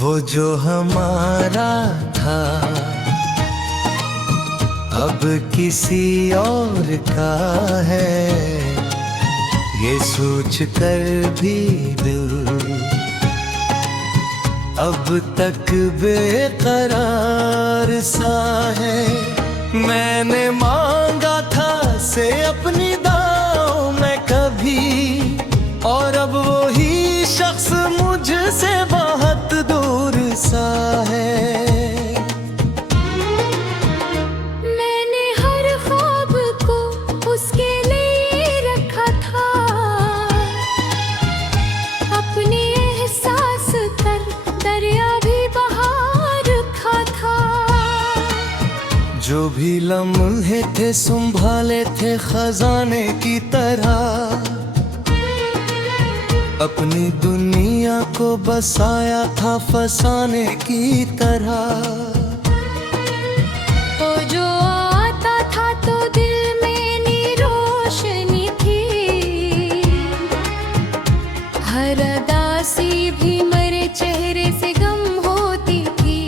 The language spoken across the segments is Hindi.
वो जो हमारा था अब किसी और का है, ये सोच कर भी दिल अब तक बेकरार सा है। मैंने मांगा था से अपनी दाव में कभी, और अब वही शख्स मुझसे बहुत दूर सा है। मैंने हर ख्वाब को उसके लिए रखा था, अपने एहसास कर दरिया भी बहा रखा था। जो भी लम्हे थे संभाले थे खजाने की तरह, अपनी दुनिया को बसाया था फसाने की तरह। तो जो आता था तो दिल में नी रोशनी थी, हर अदासी भी मरे चेहरे से गम होती थी।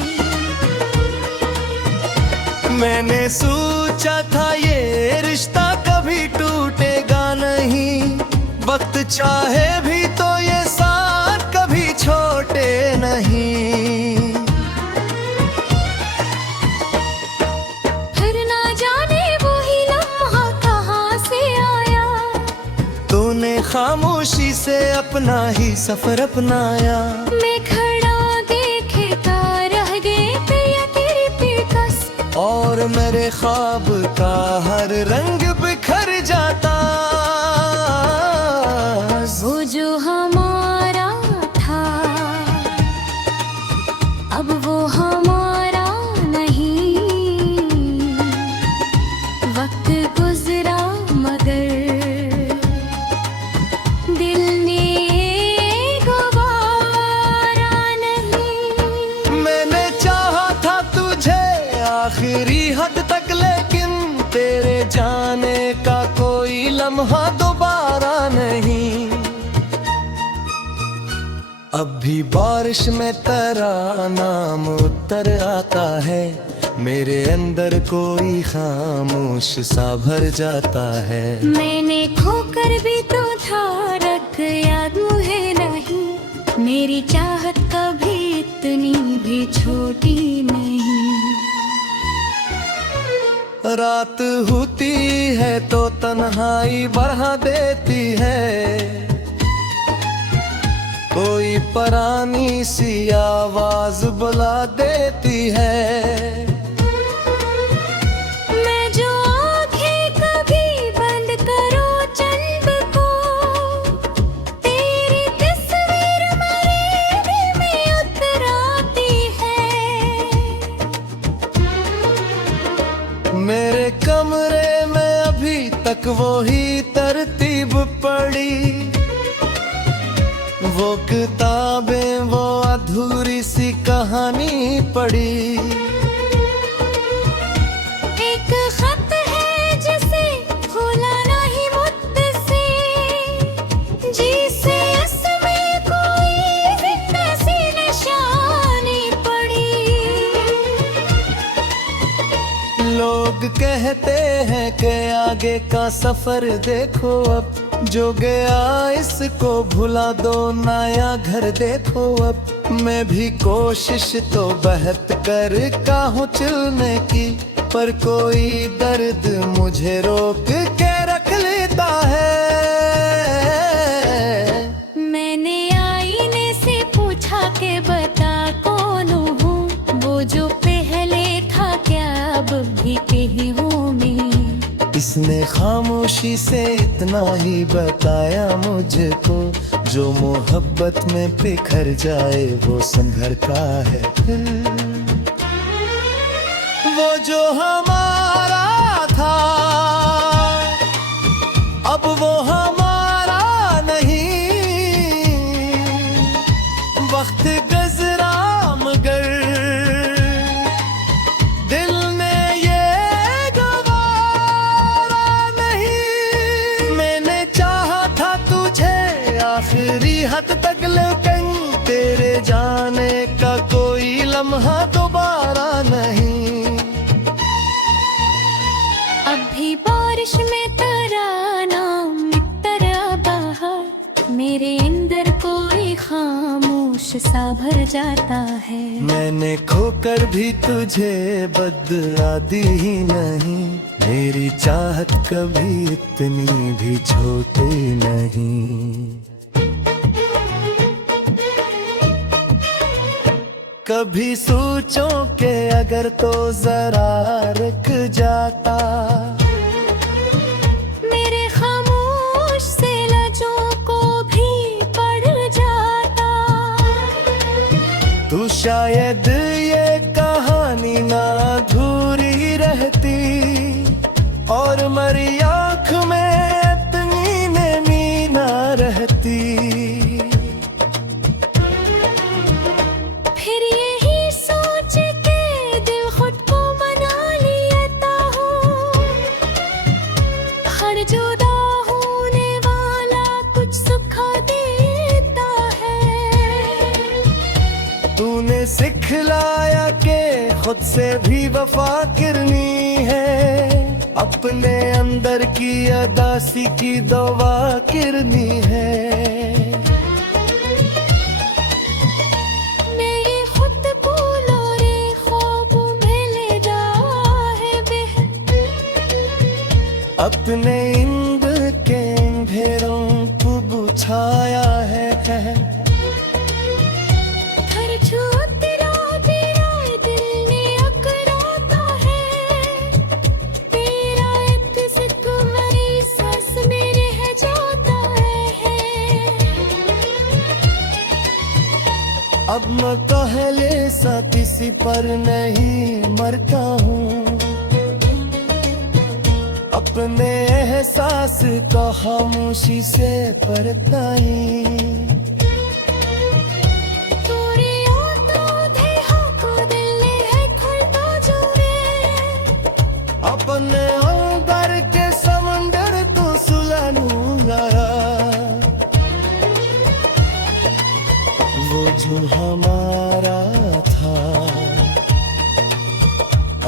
मैंने सोचा था ये रिश्ता कभी टूटेगा नहीं, वक्त चाहे भी तो ये साथ कभी छोटे नहीं। फिर ना जाने वो ही लम्हा कहाँ से आया, तूने खामोशी से अपना ही सफर अपनाया। मैं खड़ा देखेता रह गए पे या तेरी पेकस, और मेरे ख्वाब का हर रंग बिखर जाता। वो जो हमारा था अब वो हमारा नहीं। वक्त गुजरा मगर दिल ने गवारा नहीं। मैंने चाहा था तुझे आखिरी हद तक, लेकिन तेरे जाने का कोई लम्हा दोबारा नहीं। अब भी बारिश में तेरा नाम उतर आता है, मेरे अंदर कोई खामोश सा भर जाता है। मैंने खोकर भी तो था रख याद मुझे नहीं, मेरी चाहत कभी इतनी भी छोटी नहीं। रात होती है तो तन्हाई बढ़ा देती है, कोई पुरानी सी आवाज बुला देती है। मैं जो आंखें कभी बंद करो चंद को, तेरी तस्वीर मेरे दिल में उतर आती है। मेरे कमरे में अभी तक वही तरतीब पड़ी, वो किताबें वो अधूरी सी कहानी पड़ी। एक खत है जिसे खोला नहीं मुझसे, जिसे इसमें कोई जिंदा सी निशानी पड़ी। लोग कहते हैं कि आगे का सफर देखो, अब जो गया इसको भुला दो, नया घर देखो अब। मैं भी कोशिश तो बहुत करता हूँ चलने की, पर कोई दर्द मुझे रोक के रख लेता है। मैंने आईने से पूछा के बता कौन हूँ, वो जो पहले था क्या अब भी कहीं हूँ मैं। इसने खामोशी से इतना ही बताया मुझको, जो मोहब्बत में बिखर जाए वो संघर का है। वो जो हमारा था अब वो हमारा नहीं, वक्त गुजरा मगर दिल ने ये गवारा नहीं। मैंने चाहा था तुझे आखिरी हद तक, लेकिन तेरे जाने का लम्हा दोबारा नहीं। अब भी बारिश में तराना मिटरा बाहर, मेरे अंदर कोई खामोश सा भर जाता है। मैंने खोकर भी तुझे बदला दी ही नहीं, मेरी चाहत कभी इतनी भी छोटी नहीं। कभी सोचो के अगर तो जरा रुक जाता, मेरे खामोश से लजों को भी पढ़ जाता। तू शायद ये कहानी ना अधूरी रहती, और मरी आँख में इतनी नमी ना रहती। फिर यही सोच के दिल खुद को मना लेता हूँ, हर जुदा होने वाला कुछ सुखा देता है। तूने सिखलाया के खुद से भी वफा करनी है, अपने अंदर की अदासी की दवा करनी है। मेरी खुद बोलो रे ख्वाबों में ले जा है बेह, अपने इंद के अंधेरों को बुझाया है। घर छू तेरा तेरा दिल ने अकड़ाता है, तेरा एक जिक्र मेरी सांस में रह जाता है। अब मैं पहले सा किसी पर नहीं मरता हूँ, अपने एहसास को खामोशी से परताई। तोरे आतो थे हाको दिल है खुलता जो रे, अपने अंदर के समंदर तो सुलानूंगा। वो जो हमारा था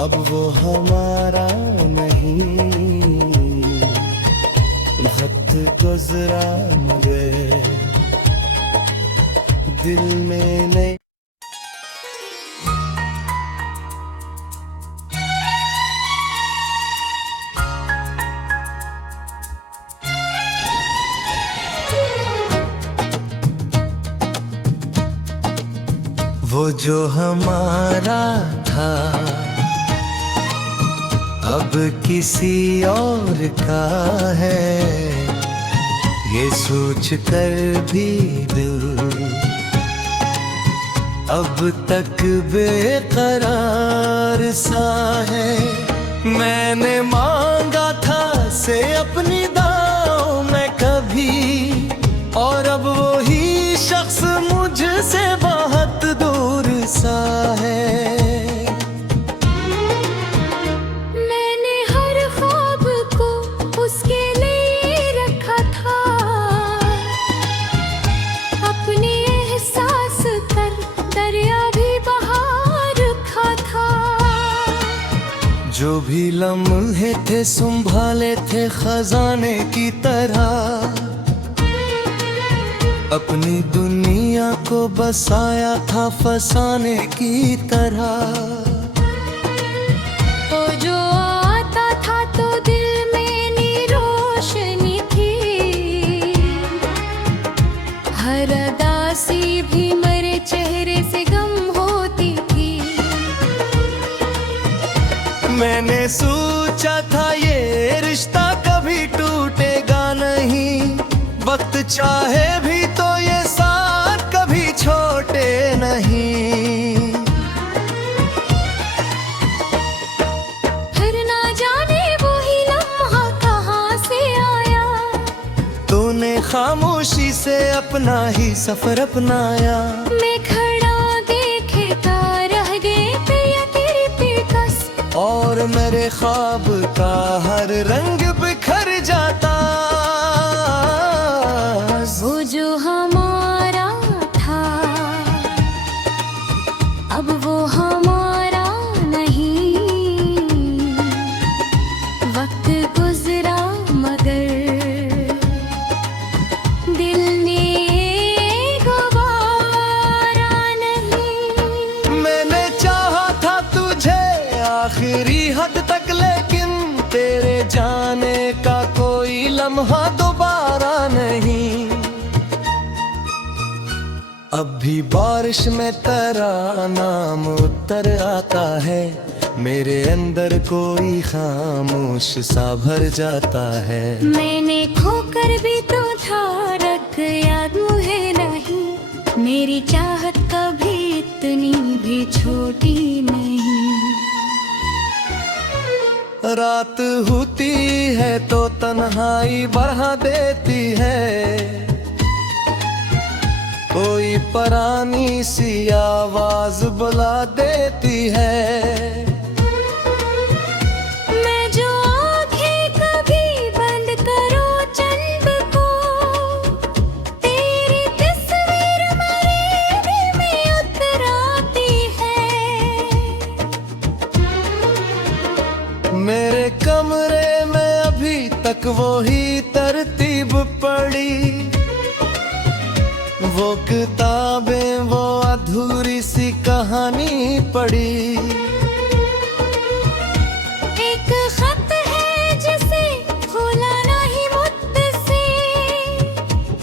अब वो हमारा नहीं, वक्त गुजरा मगर दिल में नहीं। वो जो हमारा था अब किसी और का है, ये सोच कर भी दिल अब तक बेकरार सा है। मैंने मांगा था से अपनी दाव में कभी, और अब वो ही शख्स मुझसे बहुत दूर सा है। मैंने हर ख्वाब को उसके लिए रखा था, अपने एहसास कर दरिया भी बहा रखा था। जो भी लम्हे थे संभाले थे खजाने की तरह, अपनी दुनिया को बसाया था फसाने की तरह। तो जो आता था तो दिल में नी रोशनी थी, हर अदासी भी मेरे चेहरे से गम होती थी। मैंने सोचा था ये रिश्ता कभी टूटेगा नहीं, वक्त चाहे भी तो ये साथ कभी छोटे नहीं। फिर ना जाने वो ही लम्हा कहाँ से आया, तूने खामोशी से अपना ही सफर अपनाया। मैं खड़ा देखेता रह गए पिया तेरी पेकस, और मेरे ख्वाब का हर रंग बिखर जाता। वो जो हमारा था अब वो बारिश में तेरा नाम उतर आता है, मेरे अंदर कोई खामोश सा भर जाता है। मैंने खोकर भी तो था रख याद मुझे नहीं, मेरी चाहत कभी इतनी भी छोटी नहीं। रात होती है तो तन्हाई बढ़ा देती है, कोई पुरानी सी आवाज बुला देती है। मैं जो आंखें कभी बंद करो चंद को, तेरी तस्वीर मेरे दिल में उतर आती है। मेरे कमरे में अभी तक वो ही तरतीब पड़ी, वो किताबें, वो अधूरी सी कहानी पड़ी। एक खत है जिसे खोला नहीं मुझसे,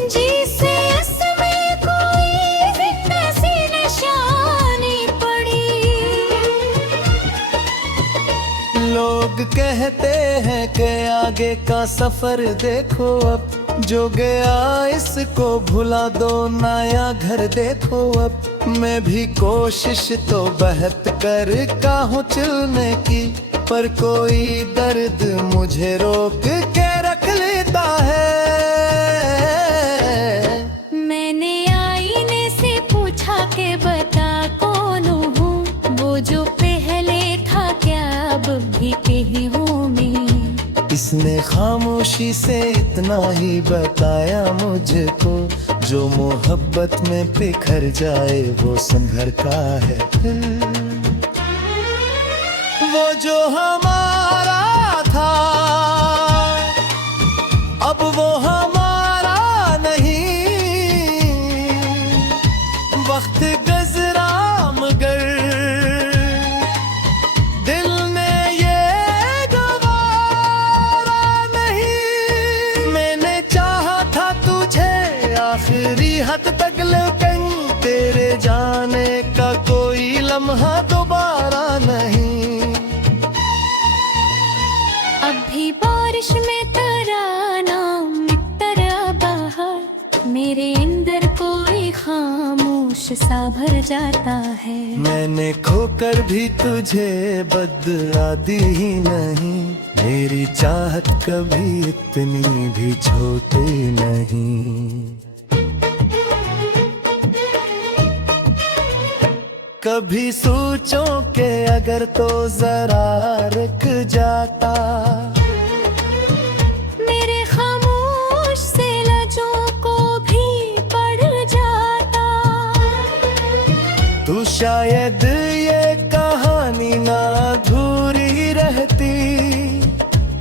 जिसे इसमें कोई जिंदा सी निशानी पड़ी। लोग कहते हैं कि आगे का सफर देखो अब, जो गया इसको भुला दो, नया घर देखो अब। मैं भी कोशिश तो बहुत करता हूँ चलने की, पर कोई दर्द मुझे रोक के रख लेता है। मैंने आईने से पूछा कि बता कौन हूँ, वो जो पहले था क्या अब भी कहीं हूँ मैं। इसने खामोशी से इतना ही बताया मुझको, जो मोहब्बत में बिखर जाए वो संभर का है। वो जो हमारा था अब वो हमारा नहीं, वक्त गुजरा मगर दिल ने ये गवारा नहीं। मैंने चाहा था तुझे आखिरी हद तक, लेकिन तेरे जाने का कोई लम्हा दोबारा नहीं। अभी बारिश में तेरा नाम तेरा बाहर, मेरे अंदर कोई खामोश सा भर जाता है। मैंने खोकर भी तुझे बदला दी ही नहीं, मेरी चाहत कभी इतनी भी छोटी नहीं। कभी सोचो कि अगर तो जरा रुक जाता, मेरे खामोश से लजों को भी पढ़ जाता, तो शायद ये कहानी ना अधूरी रहती,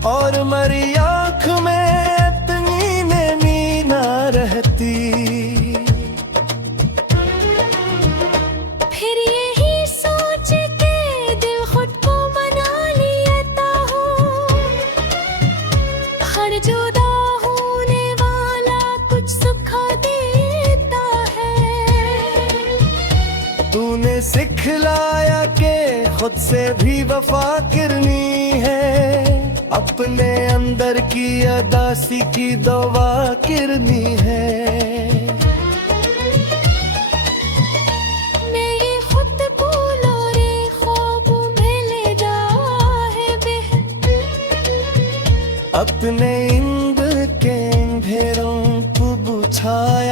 और मरी आँख में इतनी नमी ना रहती। फिर यही सोच के दिल खुद को मना लेता हूँ, हर जुदा होने वाला कुछ सुखा देता है। तूने सिखलाया कि खुद से भी वफा करनी है, अपने अंदर की अदासी की दवा करनी है। मैं ये खुद भूलो रे ख्वाब में ले जा है अपने इंद के अंधेरों को बुझाया